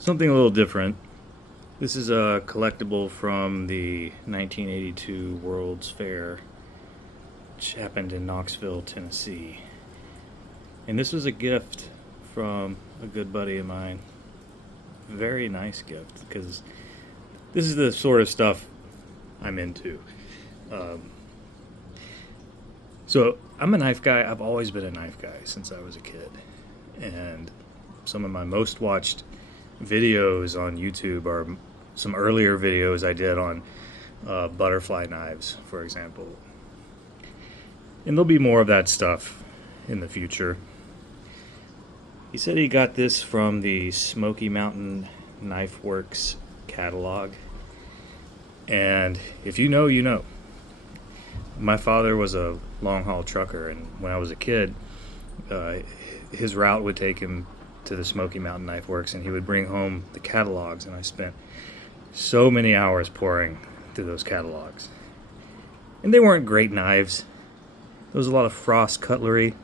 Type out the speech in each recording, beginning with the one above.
Something a little different. This is a collectible from the 1982 World's Fair, which happened in Knoxville, Tennessee. And this was a gift from a good buddy of mine. Very nice gift, because this is the sort of stuff I'm into. Um, so I'm a knife guy. I've always been a knife guy since I was a kid. And some of my most watched videos on YouTube are some earlier videos I did on butterfly knives, for example. And there'll be more of that stuff in the future. He said he got this from the Smoky Mountain Knife Works catalog. And if you know, you know. My father was a long haul trucker, and when I was a kid, his route would take him to the Smoky Mountain Knife Works, and he would bring home the catalogs, and I spent so many hours pouring through those catalogs. And they weren't great knives. There was a lot of Frost cutlery,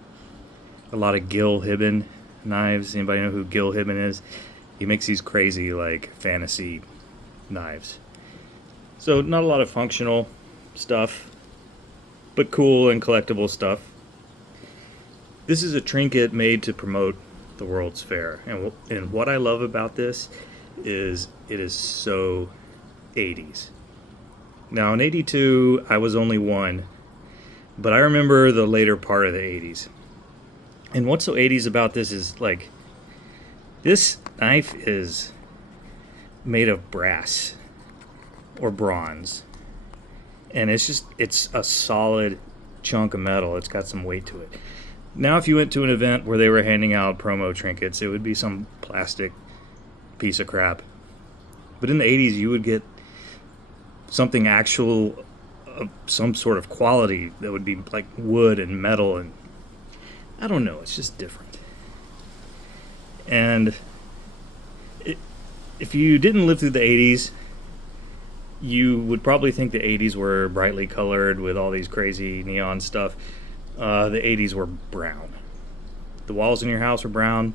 a lot of Gil Hibben knives. Anybody know who Gil Hibben is? He makes these crazy, like, fantasy knives. So not a lot of functional stuff, but cool and collectible stuff. This is a trinket made to promote the World's Fair. And what I love about this is it is so 80s. Now in 82, I was only one, but I remember the later part of the 80s. And what's so 80s about this is, like, this knife is made of brass or bronze. And it's a solid chunk of metal. It's got some weight to it. Now, if you went to an event where they were handing out promo trinkets, it would be some plastic piece of crap. But in the 80s, you would get something actual, some sort of quality that would be like wood and metal, and I don't know, it's just different. And if you didn't live through the 80s, you would probably think the 80s were brightly colored with all these crazy neon stuff. The 80s were brown. The walls in your house were brown.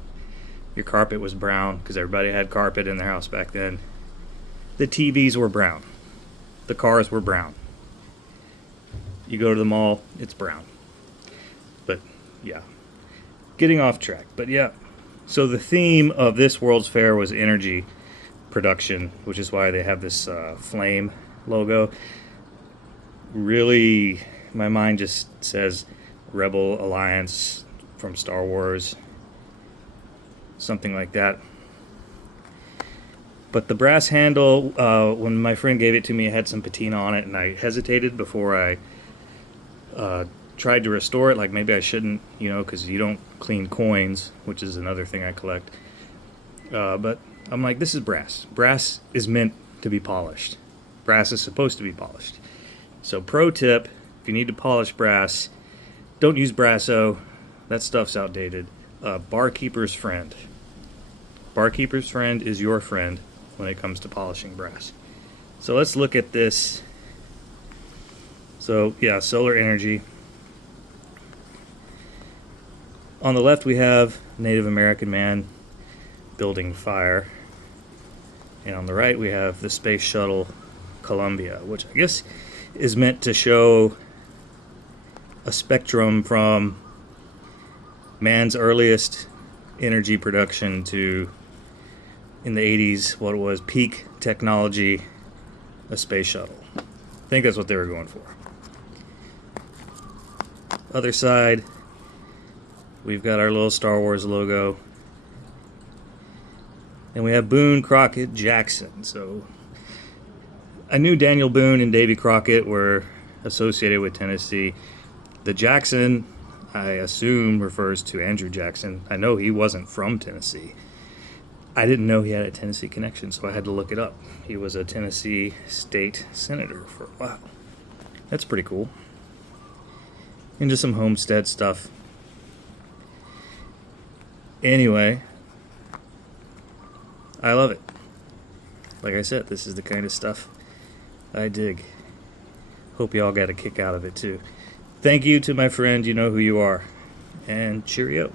Your carpet was brown, because everybody had carpet in their house back then. The TVs were brown. The cars were brown. You go to the mall, it's brown. But, yeah. Getting off track. But, yeah. So the theme of this World's Fair was energy production, which is why they have this flame logo. Really, my mind just says Rebel Alliance from Star Wars, something like that. But the brass handle, when my friend gave it to me, it had some patina on it, and I hesitated before I tried to restore it. Like, maybe I shouldn't, because you don't clean coins, which is another thing I collect. But I'm like, this is brass. Brass is meant to be polished. Brass is supposed to be polished. So pro tip, if you need to polish brass, don't use Brasso. That stuff's outdated. Barkeeper's friend. Barkeeper's friend is your friend when it comes to polishing brass. So let's look at this. So yeah, solar energy. On the left we have Native American man building fire. And on the right we have the space shuttle Columbia, which I guess is meant to show a spectrum from man's earliest energy production to, in the 80s, what it was, peak technology, a space shuttle. I think that's what they were going for. Other side, we've got our little Star Wars logo. And we have Boone, Crockett, Jackson. So I knew Daniel Boone and Davy Crockett were associated with Tennessee. The Jackson, I assume, refers to Andrew Jackson. I know he wasn't from Tennessee. I didn't know he had a Tennessee connection, so I had to look it up. He was a Tennessee state senator for a while. That's pretty cool. Into some homestead stuff. Anyway, I love it. Like I said, this is the kind of stuff I dig. Hope y'all got a kick out of it too. Thank you to my friend, you know who you are. And cheerio.